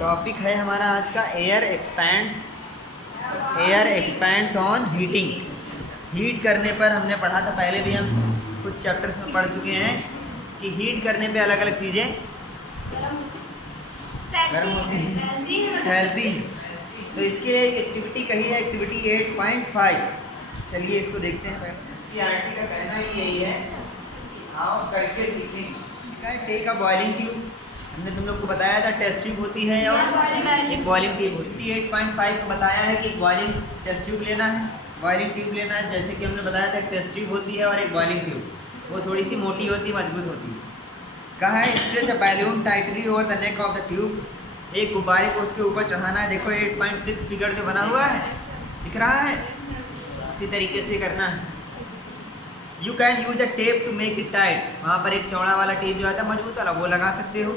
Topic है हमारा आज का air expands on heating. Heat करने पर हमने पढ़ा था, पहले भी हम कुछ चैप्टर्स में पढ़ चुके हैं कि हीट करने पे अलग अलग चीज़ें गर्म होती हैं, फैलती हैं। तो इसके लिए एक एक्टिविटी कही है, एक्टिविटी 8.5। चलिए इसको देखते हैं। आंटी का कहना ही यही है कि आओ करके सीखें। टेक अ बॉइलिंग ट्यूब, हमने तुम लोग को बताया था टेस्ट ट्यूब होती है और एक बॉइलिंग ट्यूब होती है। 8.5 में बताया है कि एक बॉइलिंग टेस्ट ट्यूब लेना है, बॉइलिंग ट्यूब लेना है। जैसे कि हमने बताया था एक टेस्ट ट्यूब होती है और एक बॉइलिंग ट्यूब, वो थोड़ी सी मोटी होती है, मजबूत होती है। कहा है stretch a balloon tightly over the neck of the tube, एक गुब्बारे को उसके ऊपर चढ़ाना है। देखो 8.6 फिगर जो बना हुआ है दिख रहा है, उसी तरीके से करना है। You can use a tape to make it tight, वहाँ पर एक चौड़ा वाला टेप जो आता है मजबूत वाला, वो लगा सकते हो।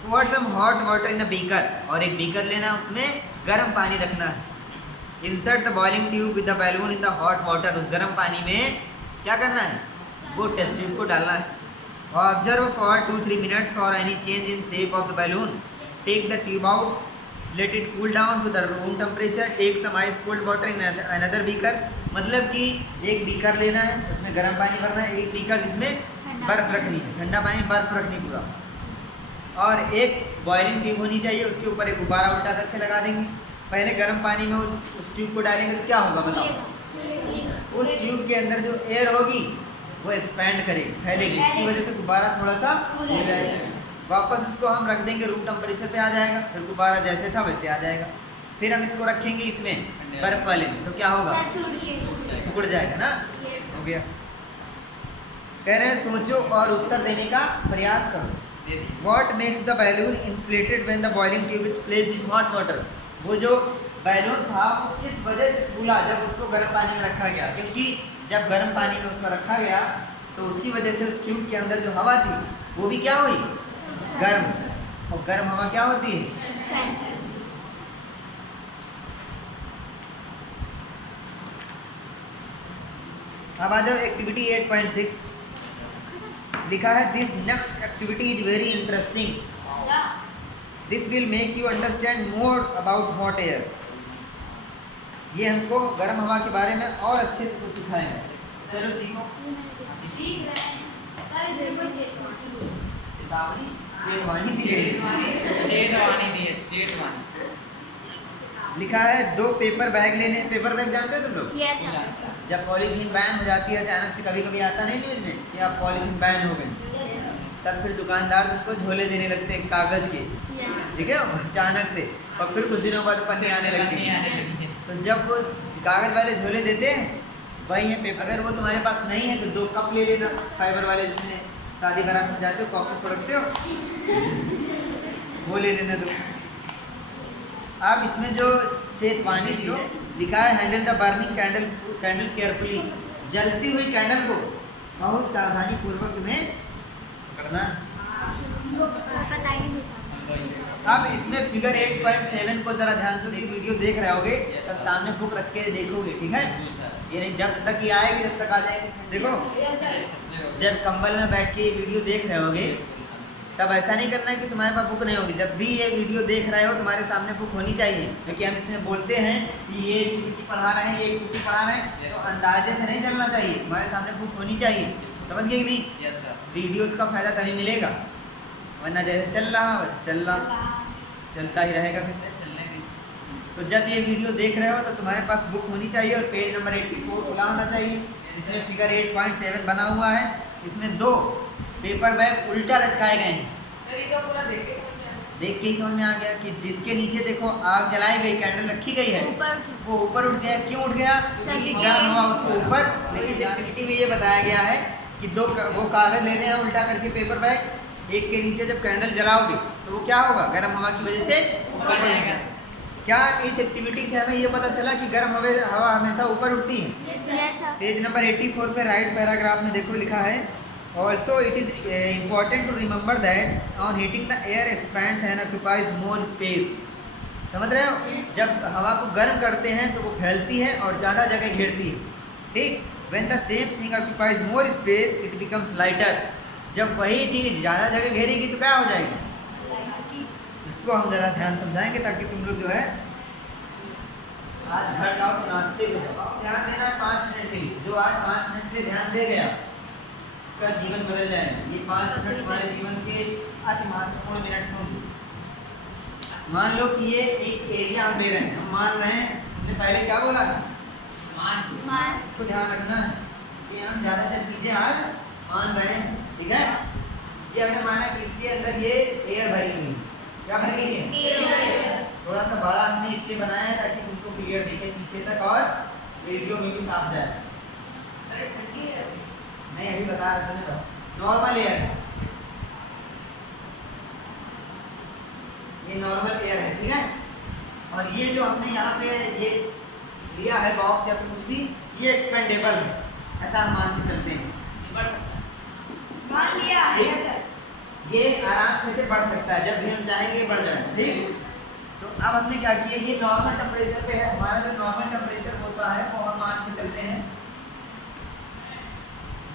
Pour some hot water in a beaker, और एक बीकर लेना है, उसमें गर्म पानी रखना है। Insert the boiling tube with the balloon in the hot water, उस गर्म पानी में क्या करना है, वो टेस्ट ट्यूब को डालना है। और observe for 2-3 minutes for any change in shape of the balloon. Take the tube out, let it cool down to the room temperature. Take some ice cold water in another beaker, मतलब कि एक beaker लेना है, उसमें गर्म पानी भरना है, एक बीकर जिसमें बर्फ रखनी है, ठंडा पानी बर्फ रखनी पूरा। और एक बॉइलिंग ट्यूब होनी चाहिए, उसके ऊपर एक गुब्बारा उल्टा करके लगा देंगे। पहले गर्म पानी में उस ट्यूब को डालेंगे तो क्या होगा बताओ, उस ट्यूब के अंदर जो एयर होगी वो एक्सपैंड करेगी, फैलेगी, इसकी वजह से गुब्बारा थोड़ा सा हो जाएगा। वापस इसको हम रख देंगे, रूम टेम्परेचर पे आ जाएगा, फिर गुब्बारा जैसे था वैसे आ जाएगा। फिर हम इसको रखेंगे इसमें बर्फ वाले में, तो क्या होगा, सिकुड़ जाएगा ना, हो गया। कह रहे हैं सोचो और उत्तर देने का प्रयास करो। What makes the balloon inflated when the boiling tube is placed in hot water? वो जो बैलून था वो किस वजह से फूला जब उसको गर्म पानी में रखा गया, क्योंकि जब गर्म पानी में उसको रखा गया तो उसकी वजह से उस ट्यूब के अंदर जो हवा थी वो भी क्या हुई, गर्म। और गर्म हवा क्या होती है, अब आ जाओ एक्टिविटी 8.6। लिखा है this next activity is very interesting, this will make you understand more about hot air. ये हमको गर्म हवा के बारे में और अच्छे से कुछ सिखाएंगे। चलो सीखो। लिखा है 2 पेपर बैग लेने। पेपर बैग जानते हो तुम लोग? Yes, जब पॉलीथीन बैन हो जाती है अचानक से, कभी कभी आता नहीं न्यूज़ में कि आप पॉलीथीन बैन हो गए, तब फिर दुकानदार उनको झोले देने लगते हैं कागज़ के, ठीक है, अचानक से। और फिर कुछ दिनों बाद पन्नी आने लगती है। तो जब वो कागज़ वाले झोले देते हैं वही है पेपर। अगर वो तुम्हारे पास नहीं है तो 2 कप ले लेना, फाइबर वाले, जिसमें शादी बारात में जाते हो कॉफी सुड़कते हो, वो ले लेना। तो अब इसमें जो चेतवानी दी हो, लिखा है handle the burning candle carefully, जलती हुई कैंडल को बहुत सावधानी पूर्वक तुम्हें करना। अब इसमें फिगर 8.7 को जरा ध्यान से देखिए, वीडियो देख रहे होगे तब सामने बुक रख के देखोगे, ठीक है? ये नहीं जब तक ये आएगी तब तक आ जाएगी। देखो जब कंबल में बैठ के ये वीडियो देख रहे होगे तब ऐसा नहीं करना है कि तुम्हारे पास बुक नहीं होगी। जब भी ये वीडियो देख रहे हो तुम्हारे सामने बुक होनी चाहिए, क्योंकि हम इसमें बोलते हैं कि ये एक्टिविटी पढ़ा रहे हैं, ये एक्टिविटी पढ़ा रहे हैं, तो अंदाजे से नहीं चलना चाहिए, तुम्हारे सामने बुक होनी चाहिए। समझ गए कि नहीं? Yes sir. वीडियोस का फ़ायदा तभी मिलेगा, वरना जैसे चल रहा वैसे चलता ही रहेगा फिर। तो जब ये वीडियो देख रहे हो तो तुम्हारे पास बुक होनी चाहिए और पेज नंबर 84 खुला होना चाहिए। इसमें फिगर 8.7 बना हुआ है, इसमें 2 पेपर बैग उल्टा लटकाए गए हैं। देख के ही समझ में आ गया कि जिसके नीचे देखो आग जलाई गई, कैंडल रखी गई है, वो ऊपर उठ गया। क्यों उठ गया? क्योंकि गर्म हवा उसको ऊपर। लेकिन इस एक्टिविटी में ये बताया गया है कि 2 वो कागज़ लेने हैं उल्टा करके पेपर बैग, एक के नीचे जब कैंडल जलाओगे तो वो क्या होगा, गर्म हवा की वजह से ऊपर उठेगा। क्या इस एक्टिविटी से हमें ये पता चला कि गर्म हवा हमेशा ऊपर उठती है? पेज नंबर 84 पे राइट पैराग्राफ में देखो लिखा है Also, it is important to remember that on heating the air expands and occupies more space. समझ रहे हो? जब हवा को गर्म करते हैं तो वो फैलती है और ज़्यादा जगह घेरती है, ठीक? When the same thing occupies more space, it becomes lighter. जब वही चीज़ ज़्यादा जगह घेरेगी तो क्या हो जाएगी, इसको हम जरा ध्यान समझाएंगे ताकि तुम लोग जो है आज घर जाओ तो नाश्ते को जाओ। ध्यान देना 5 मिनट के लिए, जो आज 5 मिनट के लिए ध्यान दे गया उसका जीवन बदल जाएगा। ये 5 मिनट तुम्हारे जीवन के अति महत्वपूर्ण मिनट होंगे। मान लो कि ये एक एरिया हम ले रहे हैं, हम मान रहे हैं, हमने पहले क्या बोला मान। इसको ध्यान रखना है कि हम ज्यादातर चीजें आज मान रहे हैं, ठीक है। ये हमने माना कि इसके अंदर ये एयर भरी हुई है, क्या भरी हुई है, थोड़ा सा बड़ा हमने इसलिए बनाया है ताकि तुमको क्लियर दिखे पीछे तक और वीडियो में भी साफ जाए। अरे ठंडी है नहीं अभी बता रहा था, नॉर्मल एयर है, ये नॉर्मल एयर है, ठीक है। और ये जो हमने यहाँ पे ये लिया है बॉक्स या कुछ भी, ये एक्सपेंडेबल है, ऐसा हम मान के चलते हैं। मान लिया ये आराम से बढ़ सकता है, जब भी हम चाहेंगे बढ़ जाएगा, ठीक। तो अब हमने क्या किया, ये नॉर्मल टेम्परेचर पे है, हमारा जो नॉर्मल टेम्परेचर होता है वो हम मान के चलते हैं।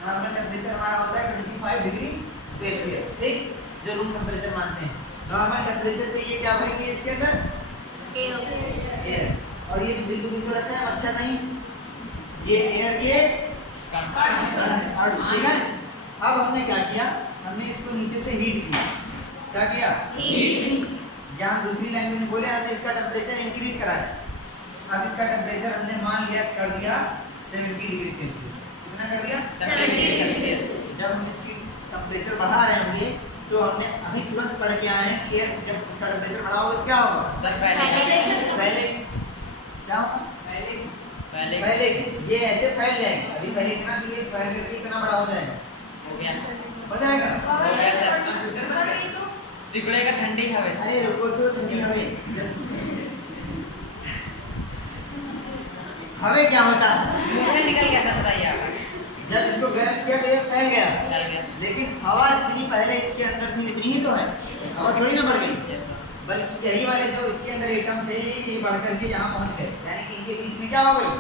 नॉर्मल टेम्परेचर हमारा होता है 25 डिग्री सेल्सियस, ठीक, जो रूम टेम्परेचर मानते हैं। नॉर्मल टेम्परेचर पे ये क्या भरेंगे इसके अंदर एयर, और ये बिंदु बिंदु रखा है अच्छा नहीं, ये एयर के कण, ठीक है। अब हमने क्या किया, हमने इसको नीचे से हीट किया, क्या किया हीट, या हम दूसरी लैंग्वेज में बोले हमने इसका टेम्परेचर इंक्रीज कराया। अब इसका टेम्परेचर हमने मान लिया कर दिया 70 डिग्री सेल्सियस, कितना कर दिया 70 डिग्री सेल्सियस। जब हम इसकी टेम्परेचर बढ़ा रहे होंगे तो हमने अभी तुरंत पढ़ के आए हैं एयर जब उसका टेम्परेचर बढ़ा होगा तो क्या होगा सर पहले क्या होगा पहले ये ऐसे फैल जाएगा, अभी पहले इतना दिए फैल करके इतना बड़ा हो जाएगा, हो जाएगा सिकुड़ेगा ठंडी हवा से। अरे रुको तो ठंडी हवे, हवे क्या होता है मुंह से निकल गया था, बताइए आप। जब इसको गर्म किया तो ये फैल गया, फैल गया। लेकिन हवा जितनी पहले इसके अंदर थी उतनी ही तो है, हवा थोड़ी ना बढ़ गई, यस सर। बल्कि यही वाले जो इसके अंदर एटम थे ये बढ़ करके यहाँ पहुँच गए, यानी कि इनके बीच में क्या हो गई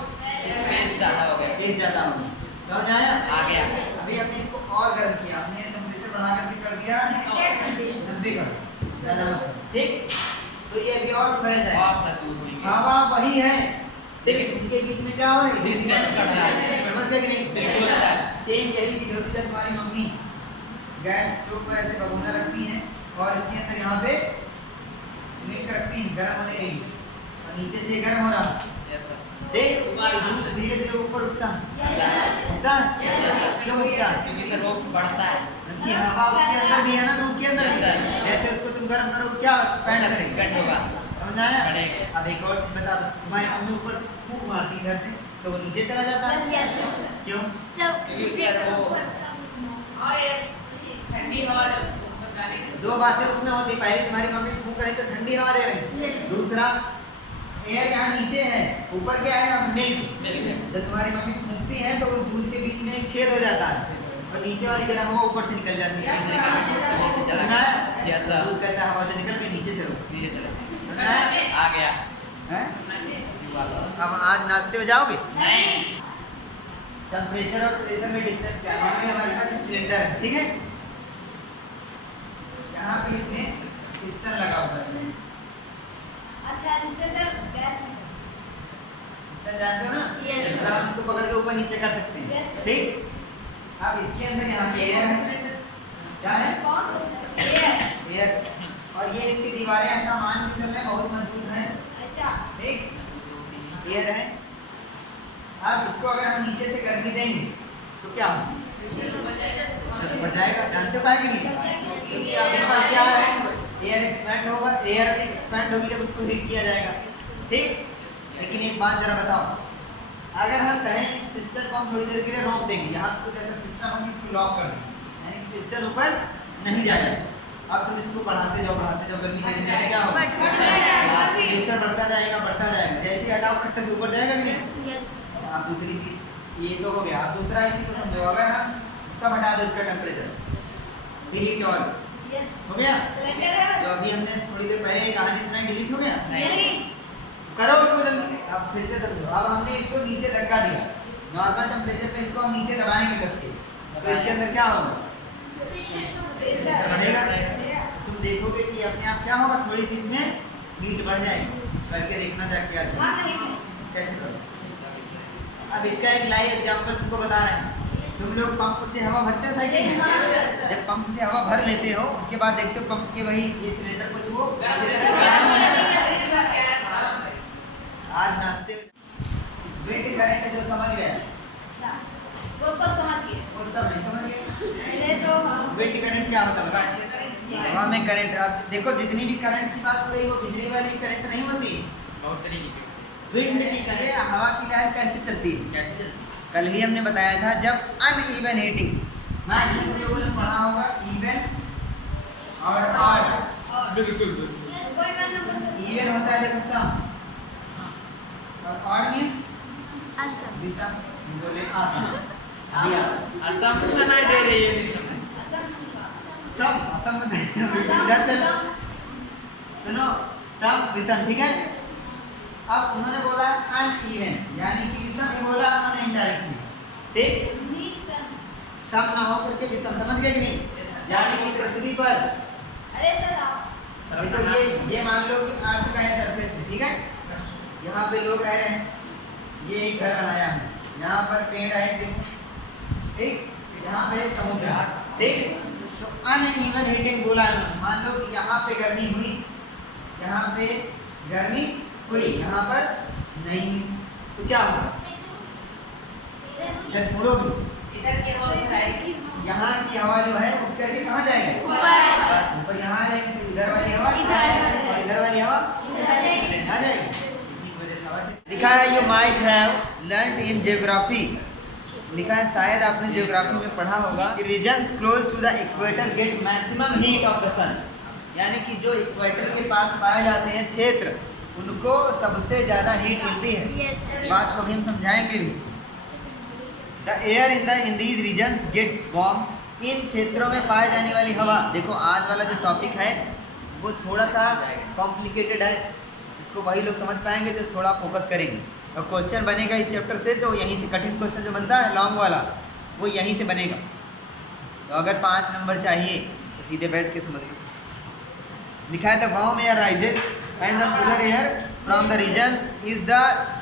स्पेस ज्यादा हो गया, स्पेस ज्यादा हो गई, समझ आया। आ गया। अभी हमने इसको और गर्म किया, हमने टेम्परेचर बढ़ा करके कर दिया 90 कर, ठीक। तो ये अभी और फैल जाएगा, और सा दूर होंगे। हवा वही है, सिर्फ इनके बीच में क्या हो रही है डिस्टेंस बढ़ रहा है। समझ गए कि नहीं। बिल्कुल सर। सेम यही चीज होती है, तुम्हारी मम्मी गैस स्टोव पर ऐसे भगोना रखती है और इसके अंदर यहाँ पे मिल्क रखती है गर्म होने के लिए, और नीचे से गर्म हो रहा है, यस सर। देख तो दूध धीरे धीरे ऊपर उठता है, उठता है, यस सर। क्यों उठता है क्योंकि सर वो बढ़ता है, क्योंकि हवा उसके अंदर भी है ना, दूध के अंदर भी, जैसे उसको तुम गर्म करो क्या एक्सपेंड करेगा, एक्सपेंड होगा, समझ आया। बढ़ेगा। अब एक और चीज बता दो, तुम्हारी मम्मी ऊपर से फूंक मारती है घर से तो वो नीचे चला जाता है, क्यों क्योंकि सर वो ठंडी हवा दो बातें उसमें होती, पहले तुम्हारी मम्मी फूंक रही तो ठंडी हवा दे रही, दूसरा एयर यहाँ नीचे है, ऊपर क्या है मिल्क, जब तुम्हारी मम्मी फूंकती है तो उस दूध के बीच में एक छेद हो जाता है और नीचे वाली गर्म हवा ऊपर से निकल जाती है, नीचे चला गया। Yes sir. दूध कहता है हवा से निकल के नीचे चलो, नीचे चला समझ आया? आ गया। हैं? अब आज नाश्ते में जाओगे, टेम्परेचर और प्रेशर में डिफरेंस क्या है, हमारे पास एक सिलेंडर है, ठीक है, यहाँ पे इसमें पिस्टन लगा हुआ है, अच्छा जिससे सर गैस पिस्टन जानते हो ना, Yes. इस तरह हम इसको पकड़ के ऊपर नीचे कर सकते हैं, Yes. ठीक। अब इसके अंदर यहाँ पे एयर है, क्या है कौन एयर एयर, और ये इसकी दीवारें ऐसा मान के चल रहे हैं बहुत मजबूत हैं, अच्छा ठीक, एयर है। अब इसको अगर हम नीचे से गर्मी देंगे तो क्या होगा, बढ़ जाएगा, जानते हो कि नहीं, क्योंकि अभी पर क्या है एयर एक्सपेंड होगा, एयर एक्सपेंड होगी जब उसको हीट किया जाएगा, ठीक। लेकिन एक बात जरा बताओ, अगर हम कहें इस पिस्टन को हम थोड़ी देर के लिए रोक देंगे, यहाँ कुछ ऐसा सिस्टम हम इसको लॉक कर देंगे, यानी पिस्टन ऊपर नहीं जाएगा, अब तुम इसको बढ़ाते जाओ गर्मी देते जाओ, क्या होगा प्रेशर बढ़ता जाएगा, जैसे हटाओ खट्टे से ऊपर जाएगा कि नहीं। अच्छा अब दूसरी चीज ये तो हो गया, अब दूसरा इसी को समझो, अगर हम सब हटा दो इसका टेम्परेचर, डिलीट ऑल, हो गया, सिलेंडर है जो अभी हमने थोड़ी देर पहले ये कहानी सुनाई डिलीट हो गया, नहीं करो उसको जल्दी। अब फिर से समझो, अब हमने इसको नीचे धक्का दिया, नॉर्मल टेम्परेचर पे इसको हम नीचे दबाएंगे कस के, तो इसके अंदर क्या होगा, प्रेशर बढ़ेगा, तुम तुम देखोगे कि अपने आप क्या होगा, थोड़ी सी इसमें हीट बढ़ जाएगी। करके देखना जाके आज हाँ नहीं कैसे करो। अब इसका एक लाइव एग्जांपल तुमको बता रहे हैं। तुम लोग पंप से हवा भरते हो साइकिल में, जब पंप से हवा भर लेते हो उसके बाद देखते हो पंप के वही ये सिलेंडर को छुओ, आज नाश्ते में विंड करंट जो समझ गए, अच्छा वो सब समझ गए। वो सब नहीं समझ गए। पहले तो विंड करंट क्या होता है बताओ? हवा में करंट, आप देखो जितनी भी करंट की बात हो रही है वो बिजली वाली करंट नहीं होती, बहुत तरीके के विंड की कहे हवा की लहर कैसे चलती है। कैसे चलती कल ही हमने बताया था जब अनइवन हीटिंग, मैं तुम लोगों ने पढ़ा होगा इवन और ऑड। बिल्कुल कोई बात नहीं। इवन होता है देखो सम, और ऑड मींस आंसर विषम, बोले असम दिया असम नहीं दे रही है इस समय असम का सम असम इधर चल सुनो, सम विषम, ठीक है। अब उन्होंने बोला अनइवन, यानी कि विषम ही बोला उन्होंने इनडायरेक्टली, ठीक। निशन। सम ना हो करके विषम, समझ गए कि नहीं? यानी कि पृथ्वी पर अरे सर आप देखो ये मान लो कि अर्थ का है सरफेस है, ठीक है। यहाँ पे लोग रह रहे हैं, ये एक घर बनाया है, यहाँ पर पेड़ है देखो, ठीक, यहाँ पे समुद्र, ठीक। तो अनइवन हीटिंग बोला है उन्होंने। मान लो कि यहाँ पे गर्मी हुई, यहाँ पे गर्मी हुई, यहाँ पर नहीं हुई, तो क्या होगा? इधर छोड़ो भी, इधर की हवा इधर आएगी यहाँ की हवा जो है उठ करके कहाँ जाएगी? ऊपर यहाँ आ जाएगी, तो इधर वाली हवा इधर। और इधर वाली हवा इधर आ जाएगी। आ जाएगी। इसी की वजह से हवा से लिखा है you might have learned in geography, लिखा है शायद आपने ज्योग्राफी में पढ़ा होगा कि regions close to the equator get maximum heat of the sun, यानी कि जो इक्वेटर के पास पाए जाते हैं क्षेत्र उनको सबसे ज़्यादा हीट मिलती है। इस बात को भी हम समझाएंगे भी। The air in these regions gets warm, इन क्षेत्रों में पाए जाने वाली हवा, देखो आज वाला जो टॉपिक है वो थोड़ा सा कॉम्प्लिकेटेड है, इसको वही लोग समझ पाएंगे जो थोड़ा फोकस करेंगे। और क्वेश्चन बनेगा इस चैप्टर से, तो यहीं से कठिन क्वेश्चन जो बनता है लॉन्ग वाला वो यहीं से बनेगा। तो अगर 5 नंबर चाहिए तो सीधे बैठ के समझ लो। लिखा है the warm air rises and the cooler air from the regions is the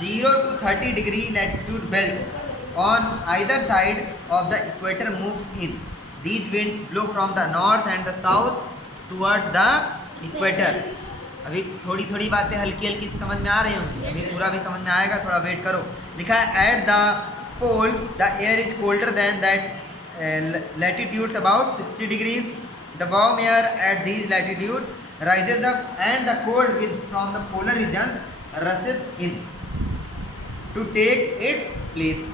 0 to 30 degree latitude belt on either side of the equator moves in. These winds blow from the north and the south towards the equator. अभी थोड़ी थोड़ी बातें हल्की हल्की समझ में आ रही होंगी, अभी पूरा भी समझ में आएगा, थोड़ा वेट करो। लिखा है at the poles the air is colder than that latitudes about 60 degrees. The warm air at these latitude rises up and the cold with from the polar regions rushes in to take its place.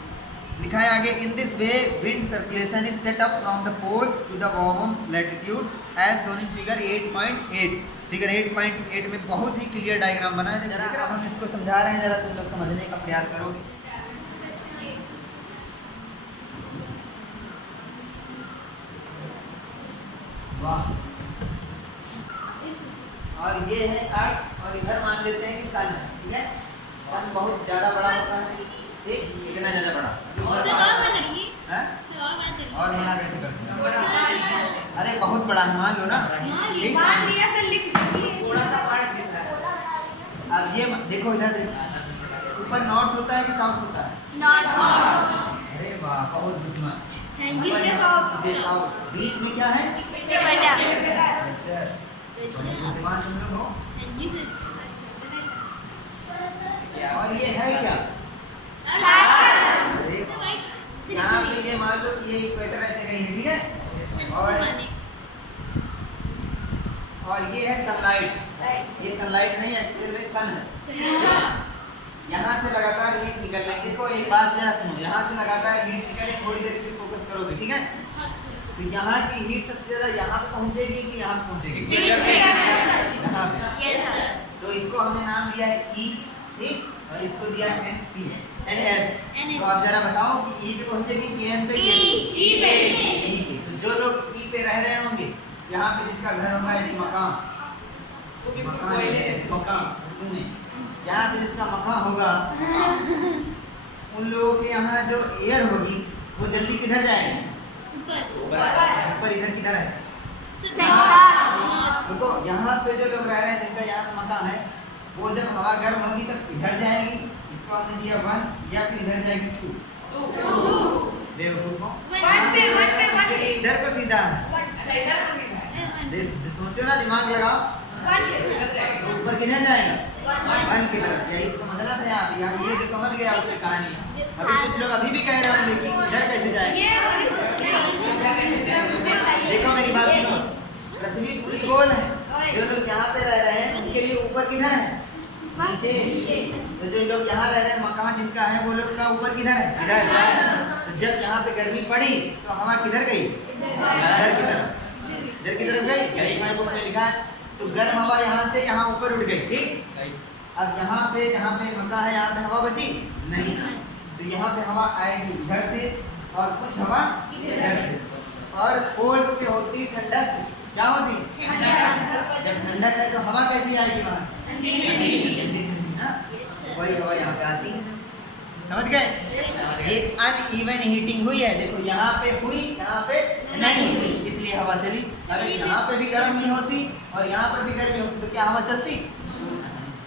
लिखा है आगे in this way wind circulation is set up from the poles to the warm latitudes as shown in figure 8.8। Figure 8.8 में बहुत ही clear diagram बना है। जरा अब हम इसको समझा रहे हैं, जरा तुम लोग समझने का प्रयास करोगे। वाह। और ये है अर्थ, और इधर मान लेते हैं कि सन, ठीक है। सन बहुत ज़्यादा बड़ा होता है, ठीक, कितना ज़्यादा बड़ा है? और बड़ा कैसे करते हैं? अरे बहुत बड़ा है, मान लो ना, ठीक। मान लिया तो लिख दीजिए। थोड़ा सा पार्ट दिख रहा है। अब ये देखो, इधर देखो, ऊपर नॉर्थ होता है कि साउथ होता है? नॉट। अरे वाह, बहुत बुद्धिमान। नीचे साउथ। ये साउथ, बीच में क्या है? अच्छा, बड़े बुद्धिमान तुम लोग हो। और ये है क्या? अरे यहाँ पे ये मान लो कि ये इक्वेटर ऐसे कहीं है, ठीक है। और ये है सनलाइट, ये सनलाइट नहीं है, एक्चुअल में सन है। यहाँ से लगातार हीट निकल रही है। देखो एक बात जरा सुनो, यहाँ से लगातार हीट निकले, थोड़ी देर फिर फोकस करोगे, ठीक है। तो यहाँ की हीट सबसे ज्यादा यहाँ पे पहुँचेगी कि यहाँ पे पहुँचेगी? यहाँ पे। तो इसको हमने नाम दिया है ई, ठीक, और इसको दिया NS। तो आप जरा बताओ कि ई पे पहुँचेगी कि एन पे? ई पे। तो जो लोग ई पे रह रहे होंगे, यहाँ पे जिसका घर होगा इस मकान उर्दू में, यहाँ पे जिसका मकान होगा, उन लोगों के यहाँ जो एयर होगी वो जल्दी किधर जाएगी? ऊपर। इधर किधर है? देखो यहाँ पे जो लोग रह रहे हैं जिनका यहाँ पे मकान है, वो जब हवा गर्म होगी तब इधर जाएगी, इसको हमने दिया 1, या फिर इधर जाएगी 2। बेवकूफों, के लिए इधर को सीधा है। सोचो ना, दिमाग लगाओ, तो ऊपर किधर जाएगा? 1 की तरफ। यही तो समझना था यहाँ पे, यहाँ ये जो समझ गया उसकी कहानी। अभी कुछ लोग अभी भी कह रहे होंगे कि इधर कैसे जाएगा। देखो मेरी बात सुनो, पृथ्वी पूरी गोल है, जो लोग यहाँ पे रह रहे हैं उनके लिए ऊपर किधर है? नीचे। तो जो लोग यहाँ रह रहे हैं, मकान जिनका है, वो लोग का ऊपर किधर है? इधर। तो जब यहाँ पे गर्मी पड़ी तो हवा किधर गई? इधर की तरफ। इधर की तरफ गई, यही हमारे बुक में लिखा है। तो गर्म हवा यहाँ से यहाँ ऊपर उठ गई, ठीक। अब यहाँ पे मकान है, यहाँ पे हवा बची नहीं, तो यहाँ पे हवा आएगी इधर से और कुछ हवा इधर से। और पोल्स पे होती ठंडक, क्या होती? जब ठंडक है तो हवा कैसी आएगी वहाँ से? ठंडी ना, वही हवा यहाँ पे आती है। समझ गए? ये अनइवन हीटिंग हुई है, देखो यहाँ पे हुई, यहाँ पे नहीं हुई, इसलिए हवा चली। अगर यहाँ पे भी गर्म नहीं होती और यहाँ पर भी गर्मी होती तो क्या हवा चलती?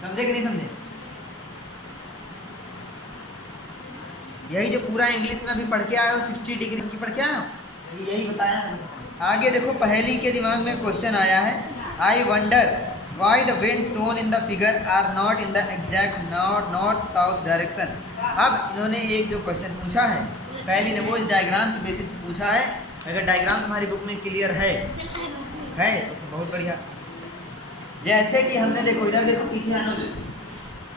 समझे कि नहीं समझे? यही जो पूरा इंग्लिश में अभी पढ़ के आए हो 60 डिग्री की पढ़ के आए हो, यही बताया है। आगे देखो, पहेली के दिमाग में क्वेश्चन आया है, I wonder why the wind shown in the figure are not in the exact north south direction. अब इन्होंने एक जो क्वेश्चन पूछा है, पहली ने वो इस डायग्राम के बेसिस पूछा है। अगर डायग्राम तुम्हारी बुक में क्लियर है तो बहुत बढ़िया। जैसे कि हमने देखो, इधर देखो पीछे अनुज,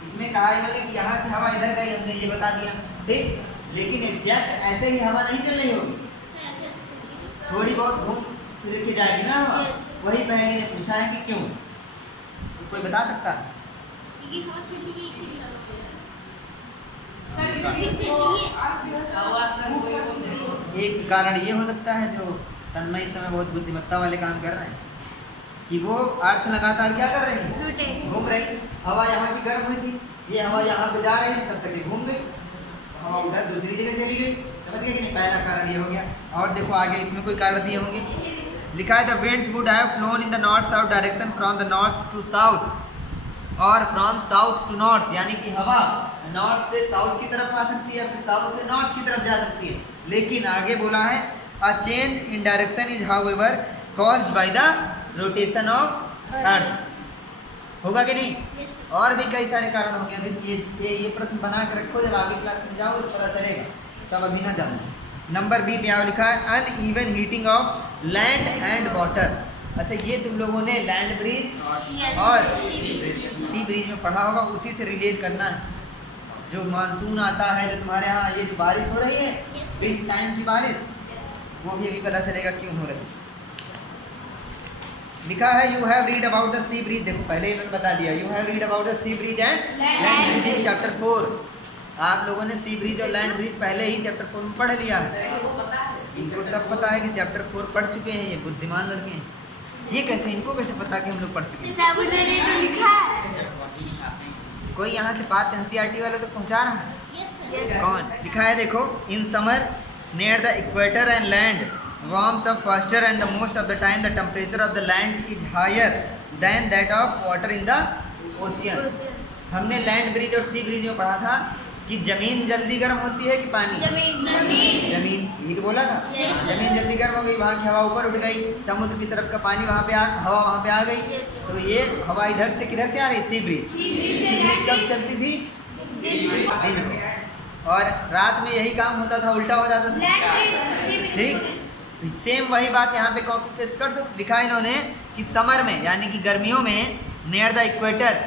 इसमें कहा इन्होंने कि यहाँ से हवा इधर गई, हमने ये बता दिया, ठीक। लेकिन एग्जैक्ट ऐसे ही हवा नहीं चल रही होगी, थोड़ी बहुत घूम फिर के जाएगी ना हवा। वही पहले ने पूछा है कि क्यों, तो कोई बता सकता है? एक कारण ये हो सकता है, जो तन्मय इस समय बहुत बुद्धिमत्ता वाले काम कर रहे हैं, कि वो अर्थ लगातार क्या कर रही है? घूम रही। हवा यहाँ की गर्म हुई थी, ये हवा यहाँ पे जा रही थी, तब तक ये घूम गई, हवा उधर दूसरी जगह चली गई। समझ गए कि नहीं? पहला कारण ये हो गया। और देखो आगे इसमें कोई कारण दिए होंगे, लिखा है the winds would have flown in the north south direction from the north to south और फ्रॉम साउथ टू नॉर्थ, यानी कि हवा नॉर्थ से साउथ की तरफ आ सकती है, फिर साउथ से नॉर्थ की तरफ जा सकती है। लेकिन आगे बोला है a change in direction is however caused by the rotation of earth. होगा कि नहीं? और भी कई सारे कारण होंगे। अभी ये प्रश्न बना के रखो, जब आगे क्लास में जाओ तो पता चलेगा, सब अभी ना जानो। नंबर बी में यहाँ लिखा है uneven heating of land and water. अच्छा, ये तुम लोगों ने लैंड ब्रिज और सी ब्रिज में पढ़ा होगा, उसी से रिलेट करना है। जो मानसून आता है, जो तुम्हारे यहाँ ये जो बारिश हो रही है, विंड टाइम की बारिश, वो भी अभी पता चलेगा क्यों हो रही है। लिखा है you have read about the sea bridge, देखो पहले इन्होंने बता दिया, you have read about the sea bridge and land bridge in chapter 4। आप लोगों ने सी ब्रिज और लैंड ब्रिज पहले ही चैप्टर 4 में पढ़ लिया है। इनको सब पता है कि चैप्टर 4 पढ़ चुके हैं, ये बुद्धिमान लड़के हैं। ये कैसे, इनको कैसे पता कि हम लोग पढ़ चुके हैं? कोई यहाँ से बात एनसीईआरटी वाले तो पहुँचा रहा है? कौन? लिखा है देखो, in summer near the equator and land warms up faster and the most of the time the temperature of the land is higher than that of water in the ocean। हमने लैंड ब्रिज और सी bridge में पढ़ा था कि जमीन जल्दी गर्म होती है कि पानी? जमीन, ये तो बोला था। जमीन जल्दी गर्म हो गई, वहाँ की हवा ऊपर उठ गई, समुद्र की तरफ का पानी वहाँ पे हवा वहाँ पे आ गई, तो ये हवा इधर से किधर से आ रही? सी ब्रिज। सी ब्रिज कब चलती थी? दिन में। और रात में यही काम होता था, उल्टा हो जाता था, ठीक। तो सेम वही बात यहाँ पे कॉपी पेस्ट कर दो। लिखा है इन्होंने कि समर में, यानी कि गर्मियों में, नियर द इक्वेटर,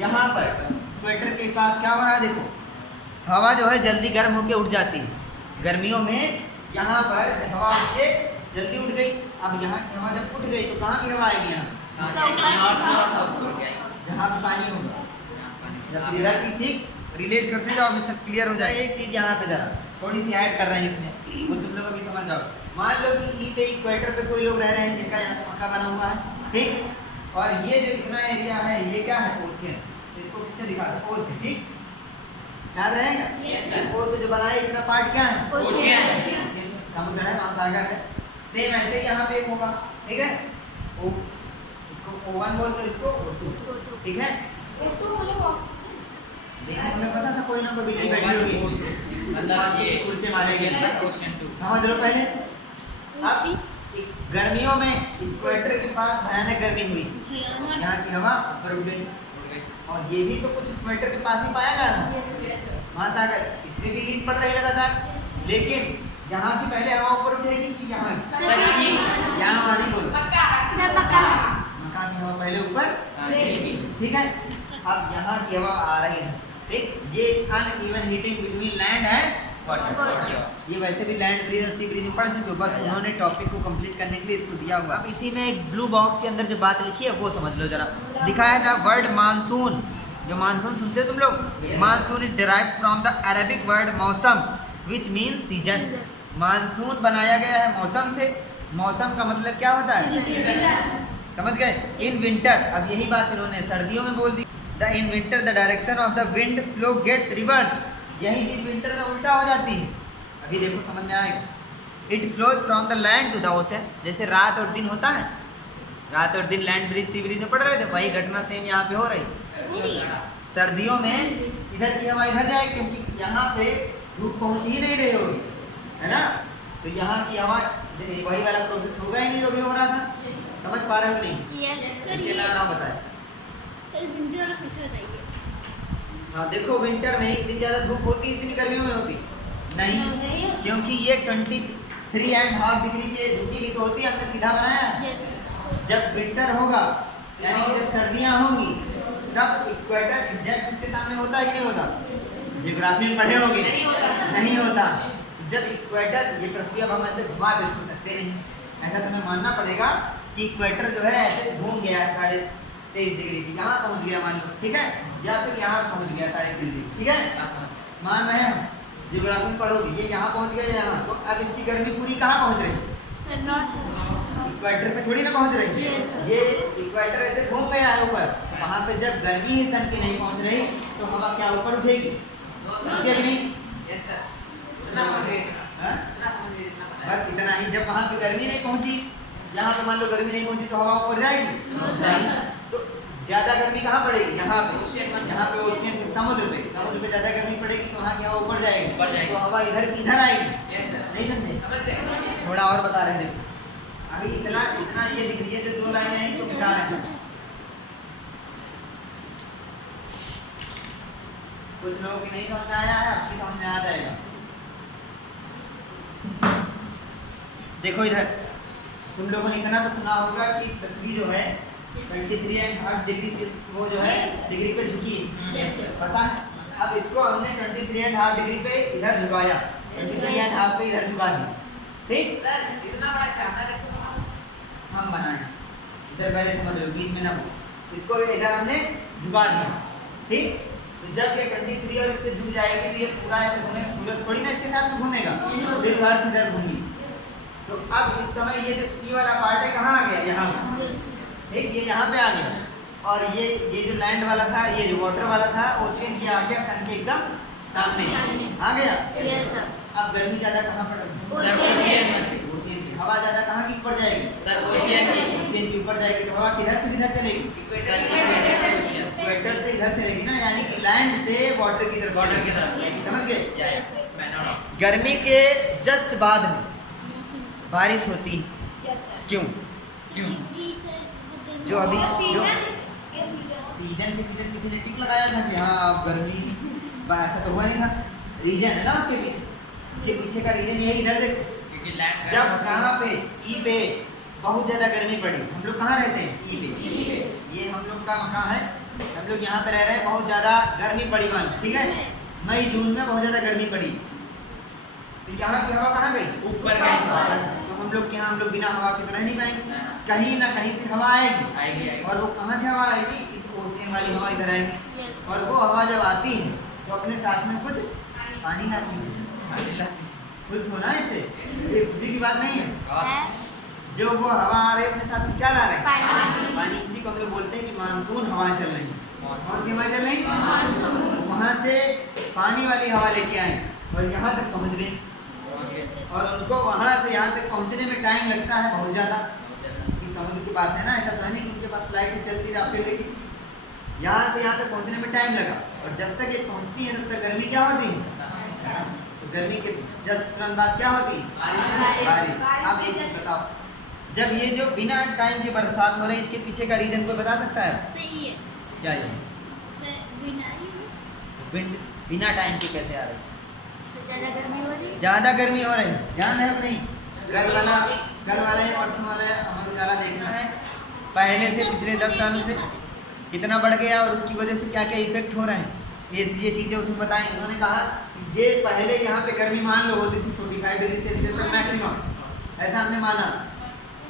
यहाँ पर इक्वेटर के पास क्या हो रहा है? देखो हवा जो है जल्दी गर्म होके उठ जाती है। गर्मियों में यहाँ पर हवा उठ के जल्दी उठ गई। अब यहाँ की हवा जब उठ गई तो कहाँ की हवा आएगी? यहाँ जहाँ पे पानी होगा, जब इधर की, ठीक। रिलेट करते जाओ, अभी सब क्लियर हो जाए। एक चीज़ यहाँ पे जरा थोड़ी सी ऐड कर रहे हैं इसमें, वो तुम लोग अभी समझ जाओ। मान लो कि सी पे इक्वेटर पे कोई लोग रह रहे हैं जिनका यहाँ पे मक्का बना हुआ है, ठीक। और ये जो इतना एरिया है, ये क्या है? ओशियन। तो इसको किससे दिखा दो? ओ से, ठीक। याद रहेगा? ओ से जो बना है, इतना पार्ट क्या है? ओशियन। समुद्र है, महासागर है। सेम ऐसे ही यहाँ पे एक होगा, ठीक है। ओ, इसको इसको O1 बोल दो, इसको O2, ठीक है। देखो हमें पता था कोई ना कोई बिल्ली बैठी होगी इसमें, मतलब ये कुर्सी मारेगी। क्वेश्चन 2 समझ लो पहले। अब गर्मियों में इक्वेटर के पास भयानक गर्मी हुई, यहाँ की हवा ऊपर उठ गई, और ये भी तो कुछ इक्वेटर के पास ही पाया जा रहा है, महासागर, इसमें भी हीट पड़ रही लगातार, लेकिन यहाँ की पहले हवा ऊपर उठेगी कि यहाँ की? यहाँ वाली बोलो, मकान की हवा पहले ऊपर उठेगी, ठीक है। अब यहाँ की हवा आ रही है, ठीक। ये uneven heating between land and water, ये वैसे भी लैंड ब्रीज और सी ब्रीज में पढ़ चुके हो, बस उन्होंने टॉपिक को कंप्लीट करने के लिए इसको दिया हुआ। अब इसी में एक ब्लू बॉक्स के अंदर जो बात लिखी है वो समझ लो जरा। लिखा है द वर्ड मानसून, जो मानसून सुनते हो तुम लोग, monsoon is derived from the Arabic word मौसम विच मीन्स सीजन। मानसून बनाया गया है मौसम से, मौसम का मतलब क्या होता है, समझ गए। इन विंटर, अब यही बात इन्होंने सर्दियों में बोल दी। The in winter the direction of the wind flow gets reverse, यही चीज विंटर में उल्टा हो जाती है। अभी देखो समझ में आएगा। It flows from the land to the ocean, जैसे रात और दिन होता है, रात और दिन लैंड ब्रिज सी ब्रिज में पड़ रहे थे, वही घटना सेम यहाँ पे हो रही। सर्दियों में इधर की हवा इधर जाए, क्योंकि यहाँ पे धूप पहुँच ही नहीं रही होगी, है ना, तो यहाँ की हवा वही वाला प्रोसेस होगा ही नहीं जो भी हो रहा था। समझ पा रहे हो कि नहीं? इसके अलावा बताए। हाँ देखो, विंटर में इतनी ज़्यादा धूप होती, इतनी गर्मियों में होती नहीं, क्योंकि ये 23.5 डिग्री पे झुकी हुई तो होती है, हमने सीधा बनाया। जब विंटर होगा यानी कि जब सर्दियाँ होंगी, तब इक्वेटर एग्जैक्ट उसके सामने होता है कि नहीं होता? जियोग्राफी में पढ़े होंगे, नहीं होता। जब इक्वेटर, ये पृथ्वी अब हम ऐसे घुमा भी सकते नहीं, ऐसा तुम्हें मानना पड़ेगा कि इक्वेटर जो है ऐसे घूम गया है 23.5 डिग्री, यहाँ पहुँच गया मान लो, ठीक है, या फिर यहाँ पहुँच गया 23.5 डिग्री, ठीक है, मान रहे हैं। जियोग्राफी में पढ़ोगे, ये यहाँ पहुँच गया यहाँ, तो अब इसकी गर्मी पूरी कहाँ पहुँच रही? इक्वेटर पे थोड़ी ना पहुँच रही। ये इक्वेटर ऐसे घूम गया है ऊपर, वहाँ पे जब गर्मी ही सन की नहीं पहुँच रही तो हवा क्या ऊपर उठेगी? उठेगी कि नहीं? हाँ? बस इतना ही। जब वहाँ पे गर्मी नहीं पहुँची, यहाँ पे मान लो गर्मी नहीं पहुँची तो हवा ऊपर जाएगी। तो ज्यादा गर्मी कहाँ पड़ेगी? यहाँ पे ओशियन पे, समुद्र पे ज्यादा गर्मी पड़ेगी तो वहाँ की हवा ऊपर जाएगी, तो हवा इधर की इधर आएगी। नहीं समझे? थोड़ा और बता रहे हैं अभी। इतना ये दिख रही है जो 2 लाइनें हैं तो मिटा रहे हैं। कुछ लोगों की नहीं समझ में आया है, आपकी समझ में आ जाएगा। देखो इधर, तुम लोगों ने इतना तो सुना होगा कि पृथ्वी जो है 23.5 डिग्री से वो जो है डिग्री पे झुकी है, पता है। अब इसको हमने 23.5 डिग्री पे इधर झुकाया, 23.5 पे इधर झुका दिया, ठीक। इतना बड़ा चादर हम बनाए इधर, पहले समझ लो, बीच में ना हो, इसको इधर हमने झुका दिया, ठीक। तो जब ये 23 और इस पे झुक जाएगी तो ये पूरा ऐसे घूमेगा, सूरज थोड़ी ना इसके साथ में घूमेगा, सिर्फ अर्थ इधर घूमेगी। तो अब इस समय ये जो ई वाला पार्ट है कहाँ आ गया? यहाँ, ठीक, ये यहाँ पे आ गया। और ये जो लैंड वाला था, ये जो वाटर वाला था, ओशियन की आ गया सन के एकदम सामने आ गया। अब गर्मी ज्यादा कहाँ पड़ रही है? ओशियन की। हवा ज्यादा कहाँ की ऊपर जाएगी? ओशियन की ऊपर जाएगी, तो हवा किधर से किधर चलेगी? इक्वेटर से इधर चलेगी ना, यानी कि लैंड से वाटर की तरफ। समझ गए? गर्मी के जस्ट बाद में बारिश होती है, क्यों? जो अभी जो सीजन किसी ने टिक लगाया था कि हाँ अब गर्मी, ऐसा तो हुआ नहीं था। रीजन है ना उसके पीछे का रीजन यही। इधर देखो, जब कहाँ पे ई पे बहुत ज़्यादा गर्मी पड़ी, हम लोग कहाँ रहते हैं? ई पे। ये हम लोग का मकान है, हम लोग यहाँ पे रह रहे हैं, बहुत ज़्यादा गर्मी पड़ी मान, ठीक है, मई जून में बहुत ज़्यादा गर्मी पड़ी, तो यहाँ की हवा कहाँ गई? ऊपर गई। तो हम लोग यहाँ, हम लोग बिना हवा के तो रह नहीं पाएंगे, कहीं ना कहीं से हवा आएगी। और वो कहाँ से हवा आएगी? इस ओशियन वाली हवा इधर आएगी, और वो हवा जब आती है तो अपने साथ में कुछ पानी लाती है। खुश होना इससे, ये खुशी की बात नहीं है। जो वो हवा आ रही है अपने साथ में क्या ला रहे हैं? पानी। इसी को हम लोग बोलते हैं कि मानसून हवा चल रही है। कौन सी हवा चल रही? वहाँ से पानी वाली हवा लेके आई और यहाँ तक पहुँच गई, और उनको वहाँ से यहाँ तक पहुँचने में टाइम लगता है बहुत ज़्यादा। समुद्र के पास है ना, ऐसा तो है नहीं कि उनके पास फ्लाइट चलती रही आपके लेके, यहाँ से यहाँ पे पहुँचने में टाइम लगा, और जब तक ये पहुँचती है तब तक गर्मी क्या होती है, तो गर्मी के जस्ट तुरंत बाद क्या होती है, बारिश। अब एक चीज बताओ, जब ये जो बिना टाइम के बरसात हो रही है, इसके पीछे का रीजन कोई बता सकता है? सही है क्या ये से बिना ही विंड बिना टाइम के कैसे आ रही है? ज्यादा गर्मी हो रही है। ज़्यादा गर्मी हो रही है, ध्यान है अपनी घर वाला ये परसों वाला अमर उजाला देखना है, पहले से पिछले 10 सालों से कितना बढ़ गया और उसकी वजह से क्या क्या इफेक्ट हो रहे हैं, ये चीज़ें उसमें बताएं। उन्होंने कहा ये पहले यहाँ पे गर्मी मान लो होती थी 45 डिग्री सेल्सियस तक मैक्सिमम, ऐसा हमने माना।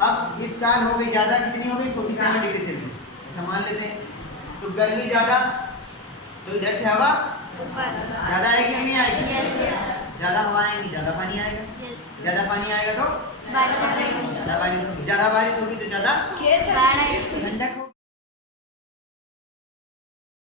अब इस साल हो गई ज़्यादा, कितनी हो गई 47 डिग्री सेल्सियस, ऐसा मान लेते हैं। तो गर्मी ज़्यादा, तो इधर से हवा ज़्यादा आएगी कि नहीं आएगी? ज़्यादा हवा आएगी, ज़्यादा पानी आएगा, ज़्यादा पानी आएगा तो ज़्यादा बारिश होगी, ज़्यादा बारिश होगी तो ज़्यादा ठंडक होगी।